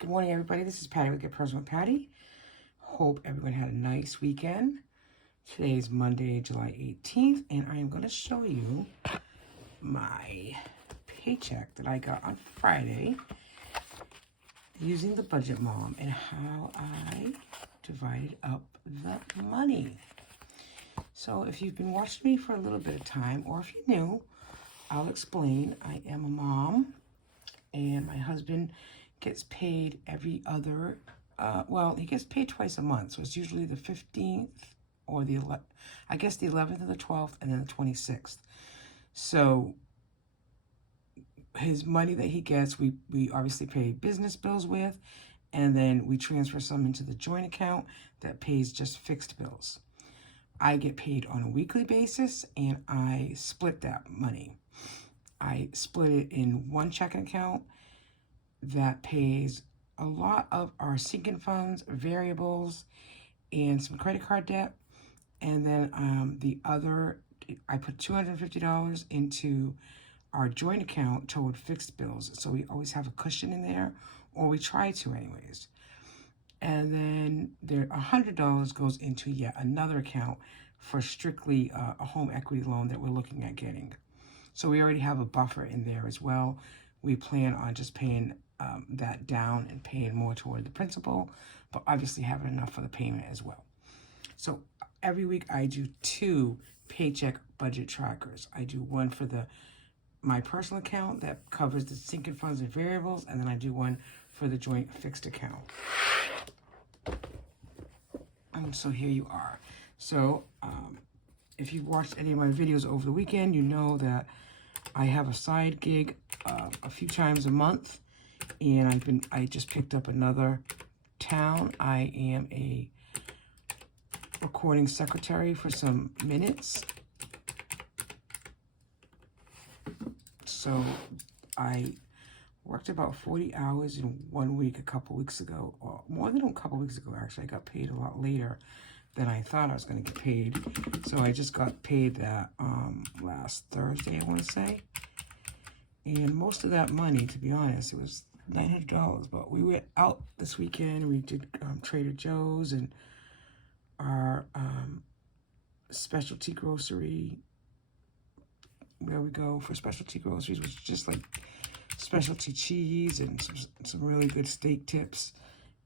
Good morning, everybody. This is Patty with Get Personal with Patty. Hope everyone had a nice weekend. Today is Monday, July 18th, and I am going to show you my paycheck that I got on Friday using the Budget Mom and how I divided up the money. So if you've been watching me for a little bit of time, or if you're new, I'll explain. I am a mom, and my husband gets paid every other, he gets paid twice a month. So it's usually the 15th or the 11th and the 12th and then the 26th. So his money that he gets, we obviously pay business bills with, and then we transfer some into the joint account that pays just fixed bills. I get paid on a weekly basis, and I split that money. I split it in one checking account that pays a lot of our sinking funds, variables, and some credit card debt. And then the other, I put $250 into our joint account toward fixed bills. So we always have a cushion in there, or we try to anyways. And then $100 goes into yet another account for strictly a home equity loan that we're looking at getting. So we already have a buffer in there as well. We plan on just paying that down and paying more toward the principal, but obviously having enough for the payment as well. So every week I do 2 paycheck budget trackers. I do one for my personal account that covers the sinking funds and variables, and then I do one for the joint fixed account. So here you are. So if you've watched any of my videos over the weekend, you know that I have a side gig a few times a month, and I just picked up another town. I am a recording secretary for some minutes. So I worked about 40 hours in 1 week a couple weeks ago, or more than a couple weeks ago, actually. I got paid a lot later than I thought I was going to get paid. So I just got paid that last Thursday, I want to say. And most of that money, to be honest, it was $900. But we went out this weekend. We did Trader Joe's and our specialty grocery. Where we go for specialty groceries, which is just like specialty cheese and some really good steak tips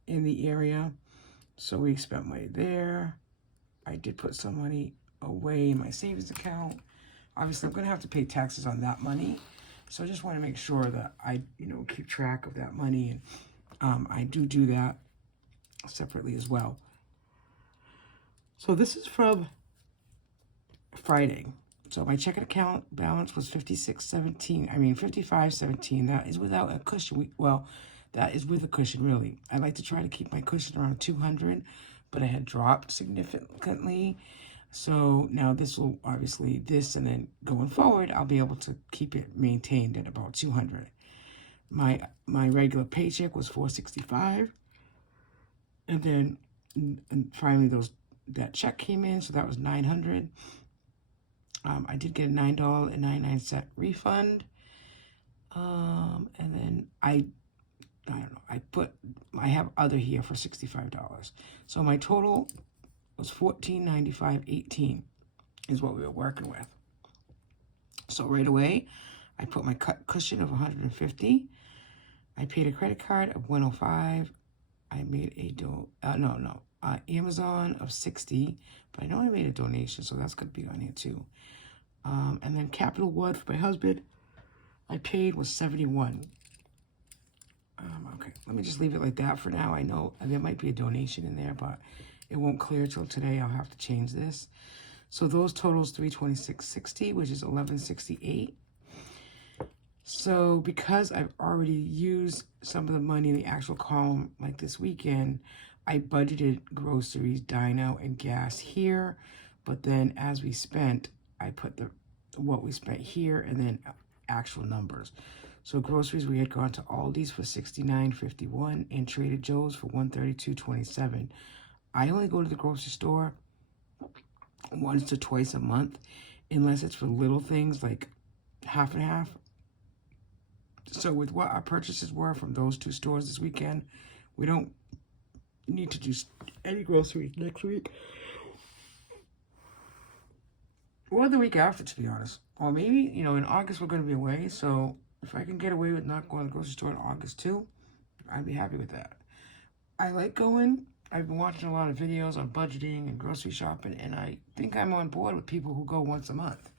in the area. So we spent money there. I did put some money away in my savings account. Obviously, I'm going to have to pay taxes on that money. So I just want to make sure that I, keep track of that money. And I do that separately as well. So this is from Friday. So my checking account balance was $55.17. That is without a cushion. That is with a cushion, really. I like to try to keep my cushion around $200, but it had dropped significantly. So now this will obviously and then going forward, I'll be able to keep it maintained at about $200. My regular paycheck was $465, and then finally that check came in, so that was $900. I did get a $9.99 refund. And then I don't know, I have other here for $65. So my total was $14.95.18 is what we were working with. So right away, I put my cushion of $150. I paid a credit card of $105. I made Amazon of $60, but I know I made a donation, so that's going to be on here too. And then Capital One for my husband, I paid was $71. Okay, let me just leave it like that for now. I know there might be a donation in there, but it won't clear till today. I'll have to change this. So those totals $326.60, which is $1168. So because I've already used some of the money in the actual column, like this weekend, I budgeted groceries, dine out, and gas here. But then as we spent, I put what we spent here and then actual numbers. So groceries, we had gone to Aldi's for $69.51 and Trader Joe's for $132.27. I only go to the grocery store once to twice a month, unless it's for little things like half and half. So with what our purchases were from those two stores this weekend, we don't need to do any groceries next week. Or the week after, to be honest. Or maybe, you know, in August we're going to be away. So if I can get away with not going to the grocery store in August too, I'd be happy with that. I like going. I've been watching a lot of videos on budgeting and grocery shopping, and I think I'm on board with people who go once a month.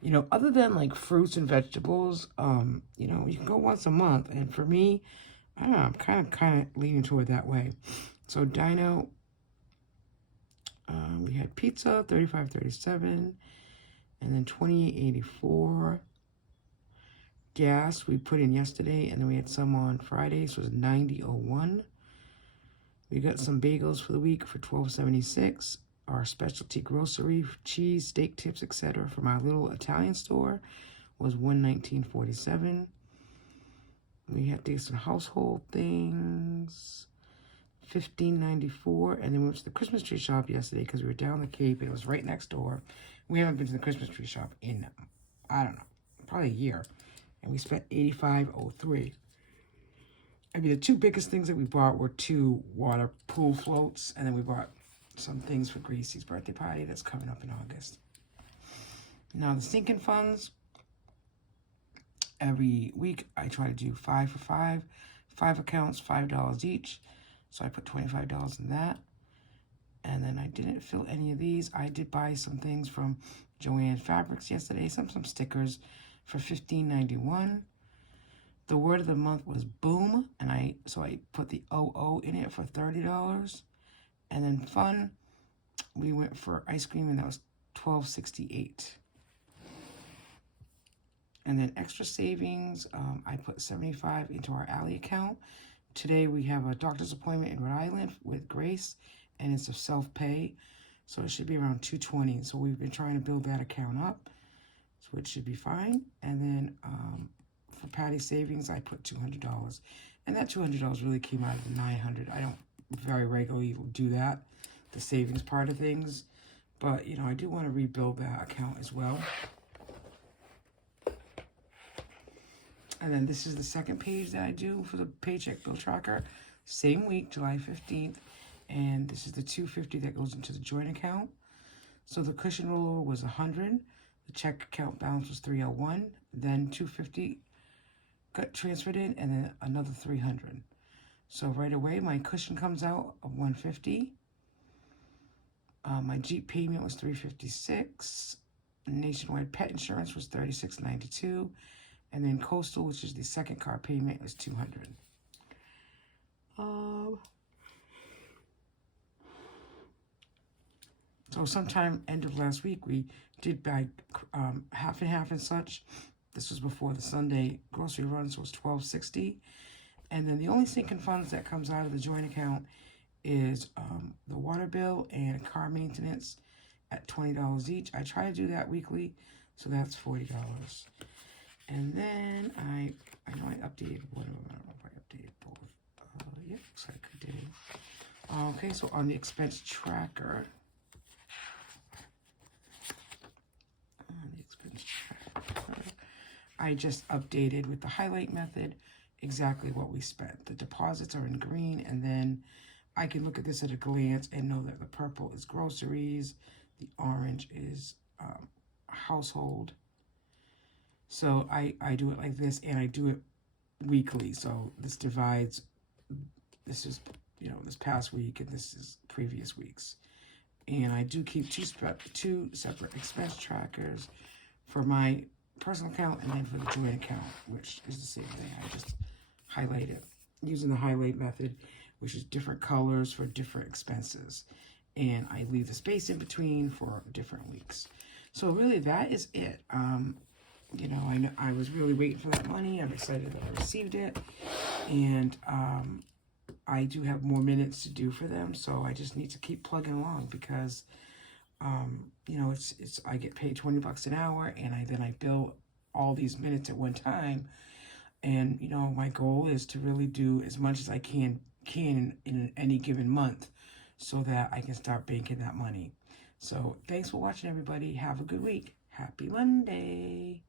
You know, other than like fruits and vegetables, you know, you can go once a month. And for me, I don't know, I'm kind of leaning toward that way. So Dino, we had pizza, $35.37, and then $28.84. Gas we put in yesterday, and then we had some on Friday, so it was $90.01. We got some bagels for the week for $12.76. Our specialty grocery, cheese, steak tips, etc. from our little Italian store was $119.47. We had to get some household things, $15.94. And then we went to the Christmas tree shop yesterday because we were down the Cape and it was right next door. We haven't been to the Christmas tree shop in, I don't know, probably a year. And we spent $85.03. I mean, the two biggest things that we bought were 2 water pool floats, and then we bought some things for Gracie's birthday party that's coming up in August. Now, the sinking funds, every week I try to do 5 for 5. 5 accounts, $5 each. So I put $25 in that. And then I didn't fill any of these. I did buy some things from Joann Fabrics yesterday, some stickers for $15.91. The word of the month was boom, and so I put the OO in it for $30. And then fun, we went for ice cream, and that was $12.68. And then extra savings, I put $75 into our Ally account. Today we have a doctor's appointment in Rhode Island with Grace, and it's a self-pay, so it should be around $220. So we've been trying to build that account up, so it should be fine. And then for Patty's savings, I put $200, and that $200 really came out of the $900. I don't very regularly do that, the savings part of things, but you know, I do want to rebuild that account as well. And then this is the second page that I do for the paycheck bill tracker, same week, July 15th, and this is the $250 that goes into the joint account. So the cushion rollover was $100, the check account balance was $301, then $250 got transferred in, and then another $300. So right away, my cushion comes out of $150. My Jeep payment was $356. Nationwide pet insurance was $36.92. And then Coastal, which is the second car payment, was $200. So sometime end of last week, we did buy half and half and such. This was before the Sunday grocery runs, was $12.60. And then the only sinking funds that comes out of the joint account is the water bill and car maintenance at $20 each. I try to do that weekly, so that's $40. And then I know I updated one of them. I don't know if I updated both. Yeah, looks like I did. Okay, so on the expense tracker, I just updated with the highlight method exactly what we spent. The deposits are in green, and then I can look at this at a glance and know that the purple is groceries, the orange is household. So I do it like this, and I do it weekly. So this divides, this is, you know, this past week, and this is previous weeks. And I do keep two separate expense trackers for my personal account and then for the joint account, which is the same thing. I just highlight it using the highlight method, which is different colors for different expenses. And I leave the space in between for different weeks. So really that is it. You know, I was really waiting for that money. I'm excited that I received it. And I do have more minutes to do for them. So I just need to keep plugging along because, you know, I get paid $20 an hour, and then I bill all these minutes at one time. And, you know, my goal is to really do as much as I can in any given month so that I can start banking that money. So thanks for watching, everybody. Have a good week. Happy Monday.